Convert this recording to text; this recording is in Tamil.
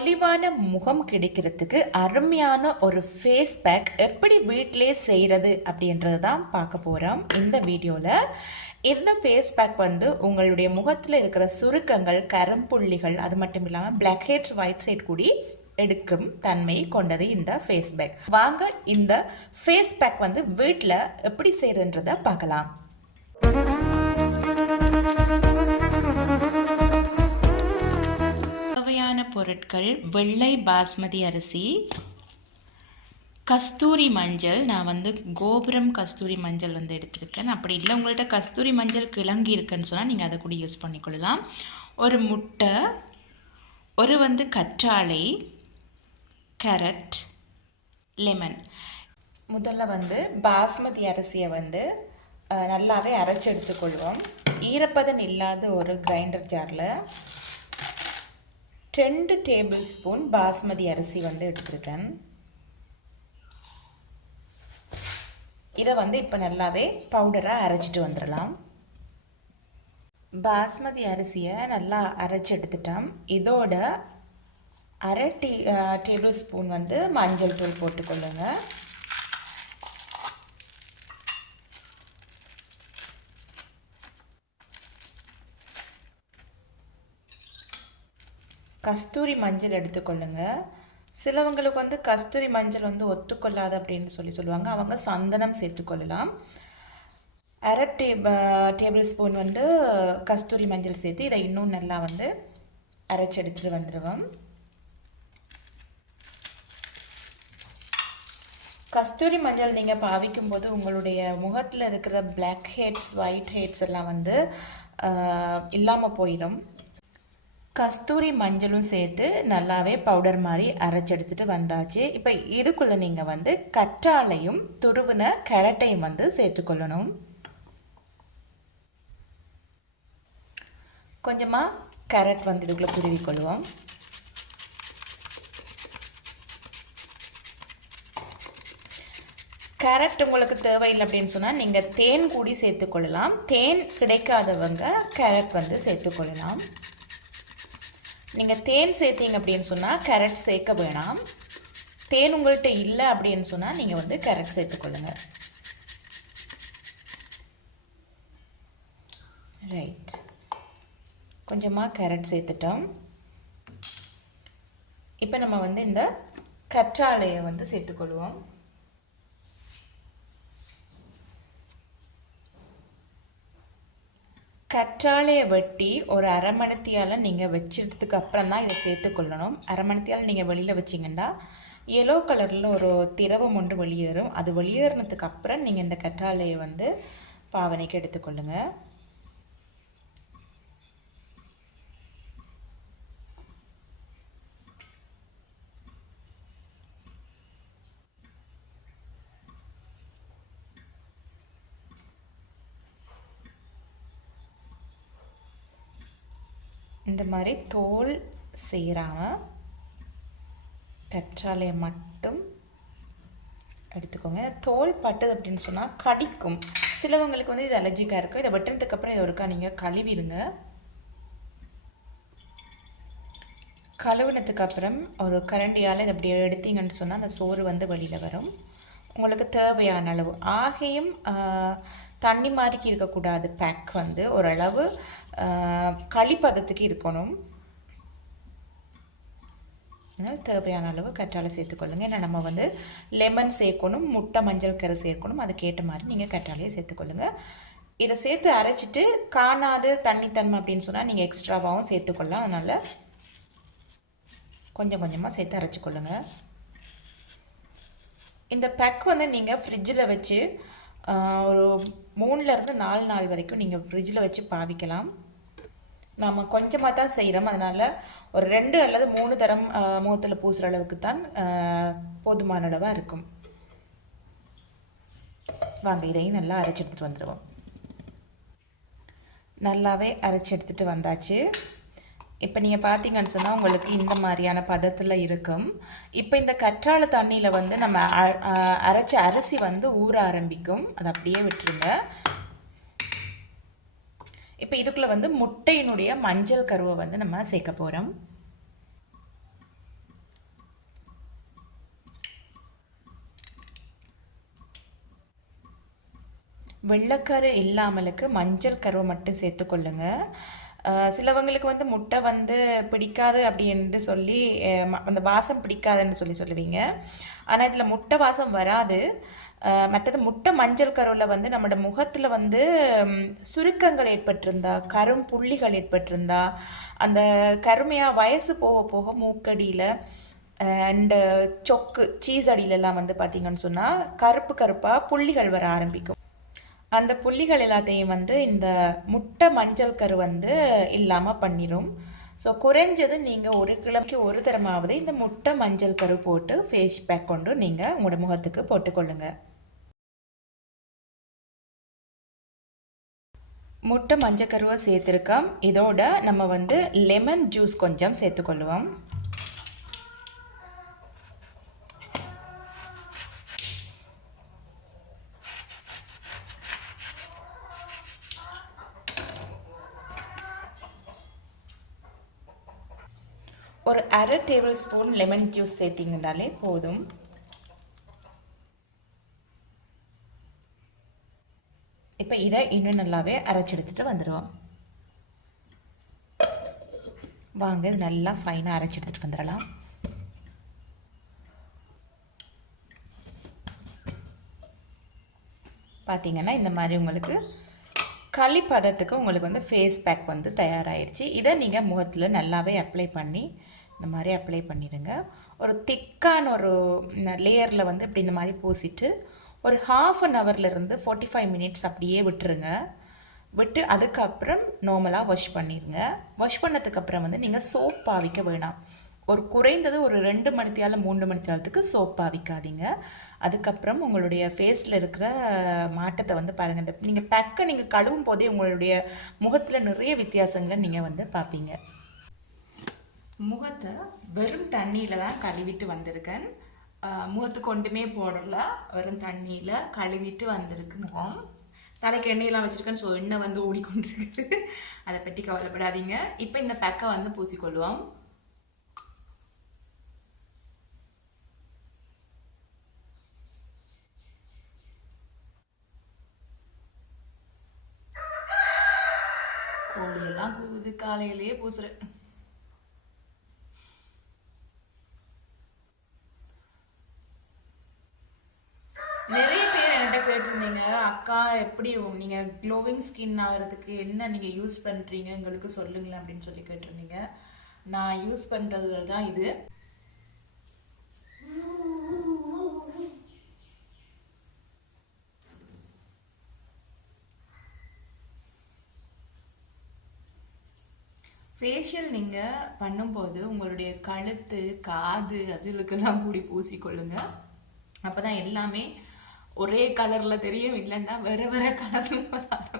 பொலிவான முகம் கிடைக்கிறதுக்கு அருமையான ஒரு ஃபேஸ் பேக் எப்படி வீட்டிலே செய்கிறது அப்படின்றது தான் பார்க்க போகிறோம் இந்த வீடியோவில். இந்த ஃபேஸ் பேக் வந்து உங்களுடைய முகத்தில் இருக்கிற சுருக்கங்கள், கரும்புள்ளிகள், அது மட்டும் இல்லாமல் பிளாக் ஹெட்ஸ், ஒயிட் ஹெட் கூடி எடுக்கும் தன்மை கொண்டது இந்த ஃபேஸ் பேக். வாங்க இந்த ஃபேஸ் பேக் வந்து வீட்டில் எப்படி செய்கிறன்றதை பார்க்கலாம். பொருட்கள்: வெள்ளை பாஸ்மதி அரிசி, கஸ்தூரி மஞ்சள். நான் வந்து கோபுரம் கஸ்தூரி மஞ்சள் வந்து எடுத்திருக்கேன். அப்படி இல்லை உங்கள்கிட்ட கஸ்தூரி மஞ்சள் கிழங்கு இருக்குன்னு சொன்னால் நீங்கள் அதை கூட யூஸ் பண்ணிக்கொள்ளலாம். ஒரு முட்டை, ஒரு வந்து கற்றாழை, கேரட், லெமன். முதல்ல வந்து பாஸ்மதி அரிசியை வந்து நல்லாவே அரைச்சி எடுத்துக்கொள்வோம். ஈரப்பதம் இல்லாத ஒரு கிரைண்டர் ஜாரில் 2 டேபிள் ஸ்பூன் பாஸ்மதி அரிசி வந்து எடுத்துருக்கேன். இதை வந்து இப்போ நல்லாவே பவுடராக அரைச்சிட்டு வந்துடலாம். பாஸ்மதி அரிசியை நல்லா அரைச்சி எடுத்துட்டோம். இதோட அரை டேபிள் ஸ்பூன் வந்து மஞ்சள் தூள் போட்டுக்கொள்ளுங்க. கஸ்தூரி மஞ்சள் எடுத்துக்கொள்ளுங்க. சிலவங்களுக்கு வந்து கஸ்தூரி மஞ்சள் வந்து ஒத்துக்கொள்ளாது அப்படின்னு சொல்லுவாங்க. அவங்க சந்தனம் சேர்த்துக்கொள்ளலாம். அரை டேபிள் ஸ்பூன் வந்து கஸ்தூரி மஞ்சள் சேர்த்து இதை இன்னும் நல்லா வந்து அரைச்சி எடுத்துட்டு வந்துடுவோம். கஸ்தூரி மஞ்சள் நீங்கள் பாவிக்கும் போது உங்களுடைய முகத்தில் இருக்கிற பிளாக் ஹெட்ஸ், ஒயிட் ஹெட்ஸ் எல்லாம் வந்து இல்லாமல் போயிடும். கஸ்தூரி மஞ்சளும் சேர்த்து நல்லாவே பவுடர் மாதிரி அரைச்சி எடுத்துட்டு வந்தாச்சு. இப்போ இதுக்குள்ளே நீங்கள் வந்து கற்றாழையும் துருவின கேரட்டையும் வந்து சேர்த்துக்கொள்ளணும். கொஞ்சமாக கேரட் வந்து இதுக்குள்ளே துருவிக்கொள்வோம். கேரட் உங்களுக்கு தேவையில்லை அப்படின்னு சொன்னால் நீங்கள் தேன் கூடி சேர்த்துக்கொள்ளலாம். தேன் கிடைக்காதவங்க கேரட் வந்து சேர்த்துக்கொள்ளலாம். நீங்கள் தேன் சேர்த்தீங்க அப்படின்னு சொன்னால் கேரட் சேர்க்க வேணாம். தேன் உங்கள்கிட்ட இல்லை அப்படின்னு சொன்னால் நீங்கள் வந்து கேரட் சேர்த்துக்கொள்ளுங்க. ரைட், கொஞ்சமாக கேரட் சேர்த்துட்டோம். இப்போ நம்ம வந்து இந்த கற்றாழையை வந்து சேர்த்துக்கொள்வோம். கற்றாழையை வெட்டி ஒரு அரை மணித்தியால் நீங்கள் வச்சதுக்கு அப்புறம் தான் இதை சேர்த்துக்கொள்ளணும். அரை மணித்தியால் நீங்கள் வெளியில் வச்சிங்கன்னா எல்லோ கலரில் ஒரு திரவம் ஒன்று வெளியேறும். அது வெளியேறினதுக்கு அப்புறம் நீங்கள் இந்த கற்றாழையை வந்து பாவனைக்கு எடுத்துக்கொள்ளுங்க. இந்த மாதிரி தோல் செய்கிறாமல் கற்றாழையை மட்டும் எடுத்துக்கோங்க. தோல் பட்டது அப்படின்னு சொன்னால் கடிக்கும். சிலவங்களுக்கு வந்து இது அலர்ஜிக்காக இருக்கும். இதை வெட்டினதுக்கப்புறம் இதை ஒருக்கா நீங்கள் கழுவிடுங்க. கழுவினதுக்கப்புறம் ஒரு கரண்டியால் இதை அப்படி எடுத்தீங்கன்னு சொன்னால் அந்த சோறு வந்து வெளியில் வரும். உங்களுக்கு தேவையான அளவு ஆகையும் தண்ணி மாதிரிக்கு இருக்கக்கூடாது. பேக் வந்து ஓரளவு களிப்பதத்துக்கு இருக்கணும். அதனால் தேவையான அளவு கற்றாழை சேர்த்துக்கொள்ளுங்க. ஏன்னா நம்ம வந்து லெமன் சேர்க்கணும், முட்டை மஞ்சள் கரை சேர்க்கணும். அதுக்கேற்ற மாதிரி நீங்கள் கற்றாழையை சேர்த்துக்கொள்ளுங்க. இதை சேர்த்து அரைச்சிட்டு காணாது தண்ணித்தன்மை அப்படின்னு சொன்னால் நீங்கள் எக்ஸ்ட்ராவாகவும் சேர்த்துக்கொள்ளலாம். அதனால் கொஞ்சம் கொஞ்சமாக சேர்த்து அரைச்சிக்கொள்ளுங்க. இந்த பேக் வந்து நீங்கள் ஃப்ரிட்ஜில் வச்சு ஒரு 3லேருந்து 4 நாள் வரைக்கும் நீங்கள் ஃப்ரிட்ஜில் வச்சு பாவிக்கலாம். நாம் கொஞ்சமாக தான் செய்கிறோம். அதனால் ஒரு 2 அல்லது 3 தரம் முகத்தில் பூசுகிற அளவுக்கு தான் போதுமான அளவாக இருக்கும். வாங்க இதையும் நல்லா அரைச்சி எடுத்துகிட்டு வந்துடுவோம். நல்லாவே அரைச்சி எடுத்துகிட்டு வந்தாச்சு. இப்போ நீங்கள் பார்த்தீங்கன்னு சொன்னால் உங்களுக்கு இந்த மாதிரியான பதத்தில் இருக்கும். இப்போ இந்த கற்றாழை தண்ணியில் வந்து நம்ம அரைச்ச அரிசி வந்து ஊற ஆரம்பிக்கும். அதை அப்படியே விட்டுருங்க. இப்போ இதுக்குள்ளே வந்து முட்டையினுடைய மஞ்சள் கருவை வந்து நம்ம சேர்க்க போகிறோம். வெள்ளைக்கரு இல்லாமலுக்கு மஞ்சள் கருவை மட்டும் சேர்த்துக்கொள்ளுங்க. சிலவங்களுக்கு வந்து முட்டை வந்து பிடிக்காது அப்படின்னு சொல்லி அந்த வாசம் பிடிக்காதுன்னு சொல்லுவீங்க. ஆனால் இதில் முட்டை வாசம் வராது. மற்றது முட்டை மஞ்சள் கருவில் வந்து நம்மளோட முகத்தில் வந்து சுருக்கங்கள் ஏற்பட்டிருந்தா, கரும் புள்ளிகள் ஏற்பட்டிருந்தா, அந்த கருமையாக வயசு போக போக மூக்கடியில் அண்டு சொக்கு சீஸ் அடியிலெல்லாம் வந்து பார்த்திங்கன்னு சொன்னால் கருப்பு கருப்பாக புள்ளிகள் வர ஆரம்பிக்கும். அந்த புள்ளிகள் எல்லாத்தையும் வந்து இந்த முட்டை மஞ்சள் கரு வந்து இல்லாமல் பண்ணிடும். ஸோ குறைஞ்சது நீங்கள் ஒரு கிழமைக்கு ஒரு தரமாவது இந்த முட்டை மஞ்சள் கரு போட்டு ஃபேஸ் பேக் கொண்டு நீங்கள் உங்களோட முகத்துக்கு போட்டுக்கொள்ளுங்க. முட்டை மஞ்சள் கருவை சேர்த்துருக்கோம். இதோட நம்ம வந்து லெமன் ஜூஸ் கொஞ்சம் சேர்த்துக்கொள்ளுவோம். ஒரு அரை டேபிள் ஸ்பூன் லெமன் ஜூஸ் சேர்த்திங்கனாலே போதும். இப்போ இதை இன்னும் நல்லாவே அரைச்செடுத்துட்டு வந்துடுவோம். வாங்க இது நல்லா ஃபைனாக அரைச்செடுத்துட்டு வந்துடலாம். பார்த்திங்கன்னா இந்த மாதிரி உங்களுக்கு களி பதத்துக்கு உங்களுக்கு வந்து ஃபேஸ் பேக் வந்து தயாராகிடுச்சு. இதை நீங்கள் முகத்தில் நல்லாவே அப்ளை பண்ணி இந்த மாதிரி அப்ளை பண்ணிடுங்க. ஒரு திக்கான ஒரு லேயரில் வந்து இப்படி இந்த மாதிரி பூசிட்டு ஒரு 1/2 ஹவர்லேருந்து 45 மினிட்ஸ் அப்படியே விட்டுருங்க. விட்டு அதுக்கப்புறம் நார்மலாக வாஷ் பண்ணிடுங்க. வாஷ் பண்ணதுக்கப்புறம் வந்து நீங்கள் சோப் பாவிக்க வேணாம். ஒரு குறைந்தது ஒரு 2 மணித்தியால் 3 மணித்தியாலத்துக்கு சோப் பாவிக்காதீங்க. அதுக்கப்புறம் உங்களுடைய ஃபேஸில் இருக்கிற மாற்றத்தை வந்து பாருங்கள். இந்த நீங்கள் பேக்கை நீங்கள் கழுவும் போதே உங்களுடைய முகத்தில் நிறைய வித்தியாசங்களை நீங்கள் வந்து பார்ப்பீங்க. முகத்தை வெறும் தண்ணியில் தான் கழுவிட்டு வந்திருக்கேன். முகத்துக்கு ஒன்றுமே போடல, வெறும் தண்ணியில் கழுவிட்டு வந்திருக்கு முகம். தலைக்கு எண்ணெயெல்லாம் வச்சுருக்கேன். ஸோ எண்ணெய் வந்து ஓடிக்கொண்டிருக்குது, அதை பற்றி கவலைப்படாதீங்க. இப்போ இந்த பேக்கை வந்து பூசிக்கொள்வோம். கோழியெல்லாம் கூவுது, காலையிலேயே பூசுறேன். நிறைய பேர் என்கிட்ட கேட்டிருந்தீங்க, அக்கா எப்படி நீங்கள் க்ளோவிங் ஸ்கின் ஆகிறதுக்கு என்ன நீங்கள் யூஸ் பண்ணுறீங்க எங்களுக்கு சொல்லுங்களேன் அப்படின்னு சொல்லி கேட்டிருந்தீங்க. நான் யூஸ் பண்ணுறதுல தான் இது. ஃபேஷியல் நீங்கள் பண்ணும்போது உங்களுடைய கழுத்து, காது அதுகளுக்கெல்லாம் கூடி பூசிக்கொள்ளுங்க. அப்போ தான் எல்லாமே ஒரே கலரில் தெரியும். இல்லைன்னா வேறு வேறு கலரில் வர